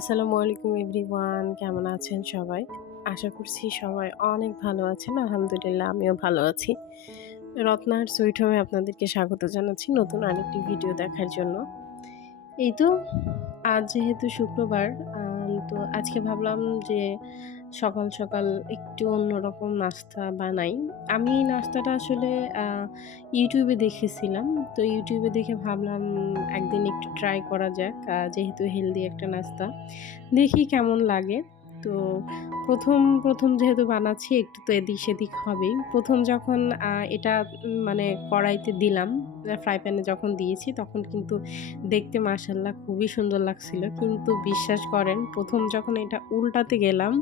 আসসালামু আলাইকুম এভরিওয়ান, কেমন আছেন সবাই? আশা করছি সবাই অনেক ভালো আছেন, আলহামদুলিল্লাহ আমিও ভালো আছি। রত্নার সুইট হোমে আপনাদেরকে স্বাগত জানাচ্ছি নতুন আরেকটি ভিডিও দেখার জন্য। এই তো, আজ যেহেতু শুক্রবার তো আজকে ভাবলাম যে সকাল সকাল একটু অন্যরকম নাস্তা বানাই। আমি নাস্তাটা আসলে ইউটিউবে দেখেছিলাম। তো ইউটিউবে দেখে ভাবলাম একদিন একটু ট্রাই করা যাক যেহেতু হেলদি একটা নাস্তা। দেখি কেমন লাগে। তো প্রথম প্রথম যেহেতু বানাচ্ছি, একটু তো এদিক সেদিক হবেই। প্রথম যখন এটা মানে কড়াইতে দিলাম ফ্রাই প্যানে যখন দিয়েছি, তখন কিন্তু দেখতে মাসাল্লাহ খুবই সুন্দর লাগছিল। কিন্তু বিশ্বাস করেন, প্রথম যখন এটা উল্টাতে গেলাম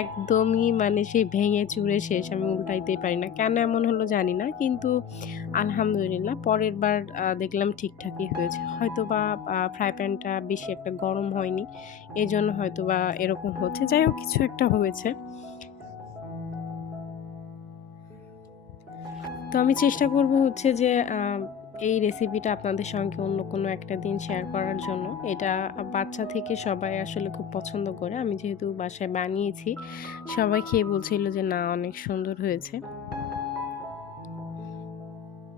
একদমই মানে সেই ভেঙে চুরে শেষ আমি উল্টাইতেই পারি না। কেন এমন হলো জানি না, কিন্তু আলহামদুলিল্লাহ পরের বার দেখলাম ঠিকঠাকই হয়েছে। হয়তো বা ফ্রাই প্যানটা বেশি একটা গরম হয়নি এই জন্য হয়তো বা এরকম হচ্ছে। যাই হোক, কিছু একটা হয়েছে। তো আমি চেষ্টা করব হচ্ছে যে এই রেসিপিটা আপনাদের সঙ্গে অন্য কোনো একটা দিন শেয়ার করার জন্য। এটা বাচ্চা থেকে সবাই আসলে খুব পছন্দ করে। আমি যেহেতু বাসায় বানিয়েছি, সবাই খেয়ে বলছিল যে, না, অনেক সুন্দর হয়েছে।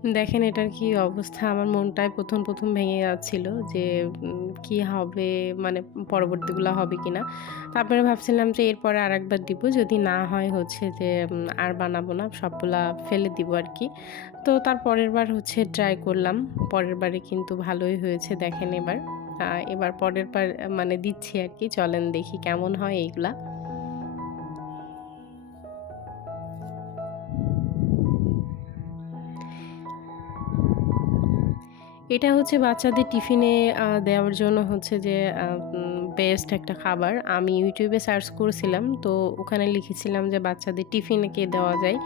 দেখেন এটার কি অবস্থা? আমার মনটাই প্রথম প্রথম ভেঙে যাচ্ছিল যে কি হবে? মানে পরবর্তীগুলো হবে কিনা? তারপরে ভাবছিলাম যে, এরপরে আর একবার দিব। যদি না হয় হচ্ছে যে আর বানাবো না, সবগুলা ফেলে দিব আর কি। তো তার পরের বার হচ্ছে ট্রাই করলাম। পরের বারে কিন্তু ভালোই হয়েছে দেখেন এবার। এবার পরের বার মানে দিচ্ছি আর কি। চলেন দেখি কেমন হয় এইগুলা। এটা হচ্ছে বাচ্চাদের টিফিনে দেওয়ার জন্য হচ্ছে যে বেস্ট একটা খাবার। আমি ইউটিউবে সার্চ করেছিলাম, তো ওখানে লিখেছিলাম যে বাচ্চাদের টিফিনে কে দেওয়া যায়।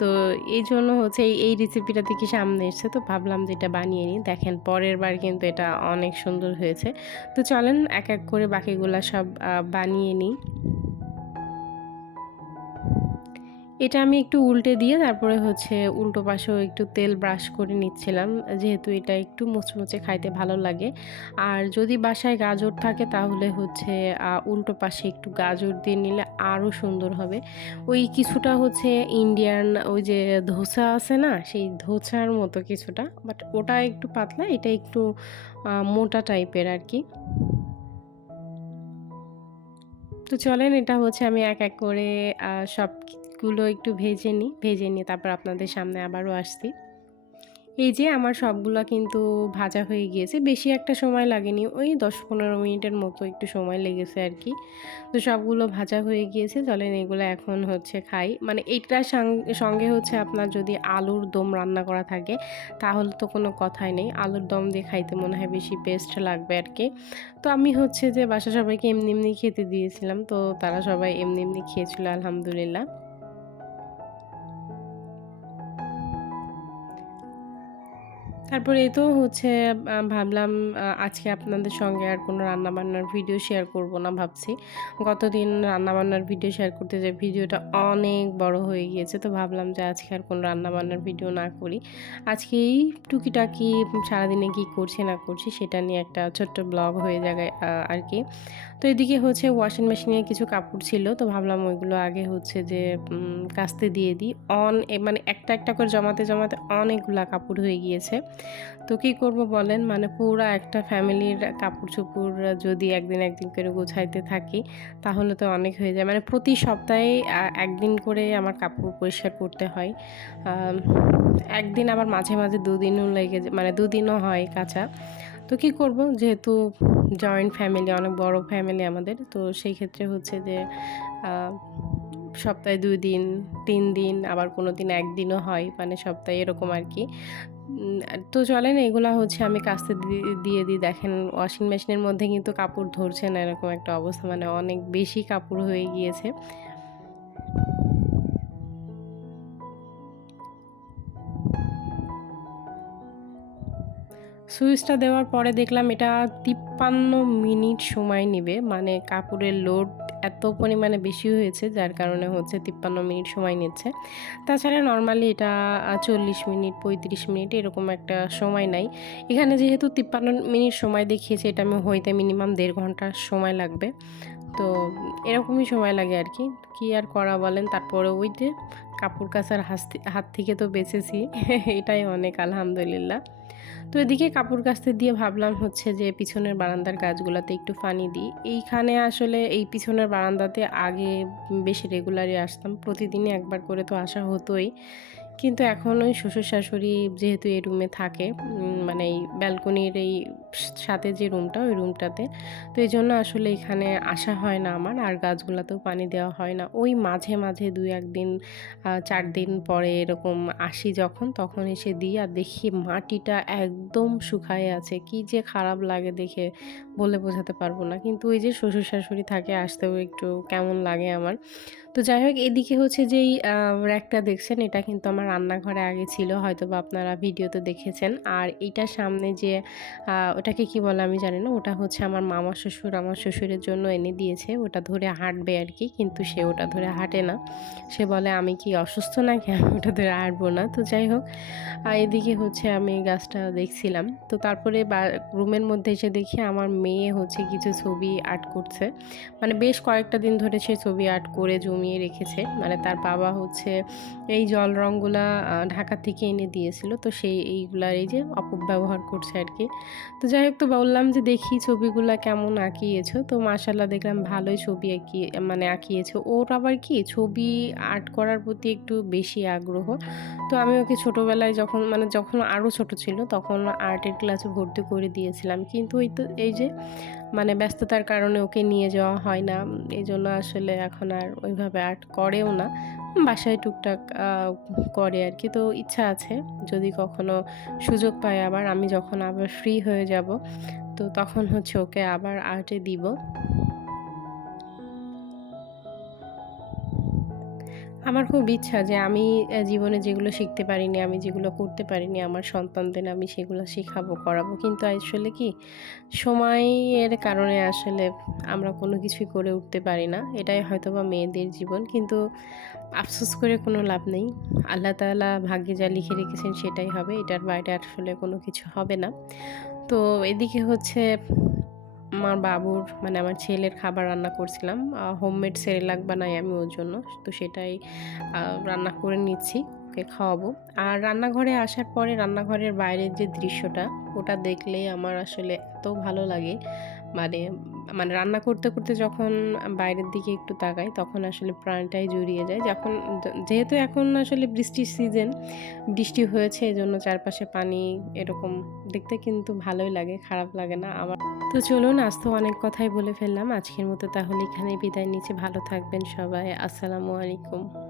তো এই জন্য হচ্ছে এই রেসিপিটা থেকে সামনে এসছে, তো ভাবলাম যে এটা বানিয়ে নিই। দেখেন, পরের বার কিন্তু এটা অনেক সুন্দর হয়েছে। তো চলেন এক এক করে বাকিগুলা সব বানিয়ে নিই। এটা আমি একটু উল্টে দিয়ে তারপরে হচ্ছে উল্টো পাশেও একটু তেল ব্রাশ করে নিচ্ছিলাম। যেহেতু এটা একটু মুচমুচে খাইতে ভালো লাগে। আর যদি বাসায় গাজর থাকে তাহলে হচ্ছে উল্টো পাশে একটু গাজর দিয়ে নিলে আরও সুন্দর হবে। ওই কিছুটা হচ্ছে ইন্ডিয়ান ওই যে ধোসা আছে না সেই ধোসার মতো কিছুটা। বাট ওটা একটু পাতলা এটা একটু মোটা টাইপের আর কি তো চলেন এটা হচ্ছে আমি এক এক করে আহ, সবগুলো একটু ভেজে নিই, ভেজে নিয়ে তারপর আপনাদের সামনে আবারও আসছি। এই যে আমার সবগুলো কিন্তু ভাজা হয়ে গিয়েছে, বেশি একটা সময় লাগেনি, ওই দশ পনেরো মিনিটের মতো একটু সময় লেগেছে আর কি। তো সবগুলো ভাজা হয়ে গিয়েছে, চলেন এগুলো এখন হচ্ছে খাই। মানে এইটার সঙ্গে হচ্ছে আপনার যদি আলুর দম রান্না করা থাকে, তাহলে তো কোনো কথাই নেই। আলুর দম দিয়ে খাইতে মনে হয় বেশি বেস্ট লাগবে আর কি। তো আমি হচ্ছে যে বাসা সবাইকে এমনি এমনি খেতে দিয়েছিলাম, তো তারা সবাই এমনি এমনি খেয়েছিল, আলহামদুলিল্লাহ। তারপরে এই তো হচ্ছে ভাবলাম আজকে আপনাদের সঙ্গে আর কোনো রান্নাবান্নার ভিডিও শেয়ার করব না ভাবছি। গতদিন রান্নাবান্নার ভিডিও শেয়ার করতে যে ভিডিওটা অনেক বড় হয়ে গিয়েছে, তো ভাবলাম যে আজকে আর কোনো রান্নাবান্নার ভিডিও না করি। আজকে এই টুকিটাকি সারাদিনে কী করছে না করছি সেটা নিয়ে একটা ছোট্ট ব্লগ হয়ে যাবে আর কি। তো এদিকে হচ্ছে ওয়াশিং মেশিনে কিছু কাপড় ছিল, তো ভাবলাম ওইগুলো আগে হচ্ছে যে কাস্তে দিয়ে দিই। অন মানে একটা একটা করে জমাতে জমাতে অনেকগুলা কাপড় হয়ে গিয়েছে। তো কী করব বলেন? মানে পুরো একটা ফ্যামিলির কাপড় চোপড় যদি একদিন একদিন করে গোছাইতে থাকি, তাহলে তো অনেক হয়ে যায়। মানে প্রতি সপ্তাহে একদিন করে আমার কাপড় পরিষ্কার করতে হয়। একদিন আবার মাঝে মাঝে দুদিনও লেগে মানে দুদিনও হয় কাঁচা। তো কী করব? যেহেতু জয়েন্ট ফ্যামিলি অনেক বড় ফ্যামিলি আমাদের, তো সেই ক্ষেত্রে হচ্ছে যে সপ্তাহে দুই দিন, তিন দিন, আবার কোনো দিন একদিনও হয় মানে সপ্তাহে এরকম আর কি। তো চলেন, এগুলো হচ্ছে আমি কাস্তে দিয়ে দিই। দেখেন ওয়াশিং মেশিনের মধ্যে কিন্তু কাপড় ধরছে না, এরকম একটা অবস্থা। মানে অনেক বেশি কাপড় হয়ে গিয়েছে। সুইচটা দেওয়ার পরে দেখলাম এটা তিপ্পান্ন মিনিট সময় নেবে। মানে কাপড়ের লোড এত পরিমাণে বেশি হয়েছে, যার কারণে হচ্ছে তিপ্পান্ন মিনিট সময় নিচ্ছে। তাছাড়া নর্মালি এটা চল্লিশ মিনিট, পঁয়ত্রিশ মিনিট এরকম একটা সময় নাই। এখানে যেহেতু তিপ্পান্ন মিনিট সময় দেখিয়েছে, এটা আমি হইতে মিনিমাম দেড় ঘণ্টা সময় লাগবে। তো এরকমই সময় লাগে আর কি। কী আর করা বলেন? তারপরে ওই যে কাপড় কাচার হাত থেকে তো বেঁচেছি। এটাই অনেক, আলহামদুলিল্লাহ। তো এদিকে কাপড় কাচতে দিয়ে ভাবলাম হচ্ছে যে পিছনের বারান্দার গাছগুলোতে একটু ফানি দিই। এইখানে আসলে এই পিছনের বারান্দাতে আগে বেশি রেগুলারই আসতাম। প্রতিদিনই একবার করে তো আসা হতোই। কিন্তু এখন ওই শ্বশুর শাশুড়ি যেহেতু এই রুমে থাকে মানে এই ব্যালকনির এই সাথে যে রুমটা ওই রুমটাতে তো এই জন্য আসলে এখানে আসা হয় না আমার, আর গাছগুলোতেও পানি দেওয়া হয় না। ওই মাঝে মাঝে দুই একদিন চার দিন পরে এরকম আসি যখন, তখন এসে দিই আর দেখি মাটিটা একদম শুকায় আছে। কি যে খারাপ লাগে দেখে বলে বোঝাতে পারব না। কিন্তু ওই যে শ্বশুর শাশুড়ি থাকে, আসতেও একটু কেমন লাগে আমার। তো যাই হোক, এদিকে হচ্ছে যেই র্যাকটা দেখছেন, এটা কিন্তু আমার রান্নাঘরে আগে ছিল হয়তো বা আপনারা ভিডিওতে দেখেছেন। আর এইটার সামনে যে ওটাকে কি বলে আমি জানি না, ওটা হচ্ছে আমার মামা শ্বশুর, আমার শ্বশুরের জন্য এনে দিয়েছে। ওটা ধরে হাঁটবে আর কি, কিন্তু সে ওটা ধরে হাঁটে না। সে বলে, আমি কি অসুস্থ নাকি? আমি ওটা ধরে হাঁটবো না। তো যাই হোক এদিকে হচ্ছে আমি গাছটা দেখছিলাম। তো তারপরে রুমের মধ্যে এসে দেখি আমার মেয়ে হচ্ছে কিছু ছবি আর্ট করছে। মানে বেশ কয়েকটা দিন ধরে সে ছবি আর্ট করে জমিয়ে রেখেছে। মানে তার বাবা হচ্ছে এই জল রঙগুলা ঢাকা থেকে এনে দিয়েছিল। তো সেই এইগুলার এই যে অপব্যবহার করছে আর কি তো যাই হোক, তো বললাম যে দেখি ছবিগুলা কেমন আঁকিয়েছো। তো মাসাল্লাহ দেখলাম ভালোই ছবি আঁকিয়ে মানে আঁকিয়েছো। ওর আবার কি ছবি আর্ট করার প্রতি একটু বেশি আগ্রহ। তো আমি ওকে ছোটোবেলায় যখন মানে যখন আরও ছোট ছিল, তখন আর্টের ক্লাসে ভর্তি করে দিয়েছিলাম। কিন্তু ওই তো, এই যে মানে ব্যস্ততার কারণে ওকে নিয়ে যাওয়া হয় না। এই জন্য আসলে এখন আর ওইভাবে আর্ট করেও না। বাসায় টুকটাক করে আর কি। তো ইচ্ছা আছে যদি কখনো সুযোগ পাই আবার। আমি যখন আবার ফ্রি হয়ে যাব, তো তখন হচ্ছে ওকে আবার আর্টে দিব। আমার খুব ইচ্ছা যে আমি জীবনে যেগুলো শিখতে পারিনি, আমি যেগুলো করতে পারিনি, আমার সন্তানদের আমি সেগুলো শেখাবো, করাবো। কিন্তু আসলে কি, সময়ের কারণে আসলে আমরা কোনো কিছুই করে উঠতে পারি না। এটাই হয়তো বা মেয়েদের জীবন। কিন্তু আফসোস করে কোনো লাভ নেই। আল্লাহ তালা ভাগ্যে যা লিখে রেখেছেন সেটাই হবে। এটার বাইরে আসলে কোনো কিছু হবে না। তো এদিকে হচ্ছে আমার বাবুর মানে আমার ছেলের খাবার রান্না করছিলাম। হোমমেড সেরেলাক বানাই আমি ওর জন্য, তো সেটাই রান্না করে নিচ্ছি, ওকে খাওয়াবো। আর রান্নাঘরে আসার পরে রান্নাঘরের বাইরের যে দৃশ্যটা, ওটা দেখলে আমার আসলে এত ভালো লাগে। মানে মানে রান্না করতে করতে যখন বাইরের দিকে একটু তাকাই, তখন আসলে প্রাণটাই জুড়িয়ে যায়। যখন যেহেতু এখন আসলে বৃষ্টির সিজন বৃষ্টি হয়েছে এই জন্য চারপাশে পানি এরকম দেখতে কিন্তু ভালোই লাগে, খারাপ লাগে না আমার। তো চলুন, আজ তো অনেক কথাই বলে ফেললাম। আজকের মতো তাহলে এখানে বিদায় নিচে ভালো থাকবেন সবাই। আসসালামু আলাইকুম।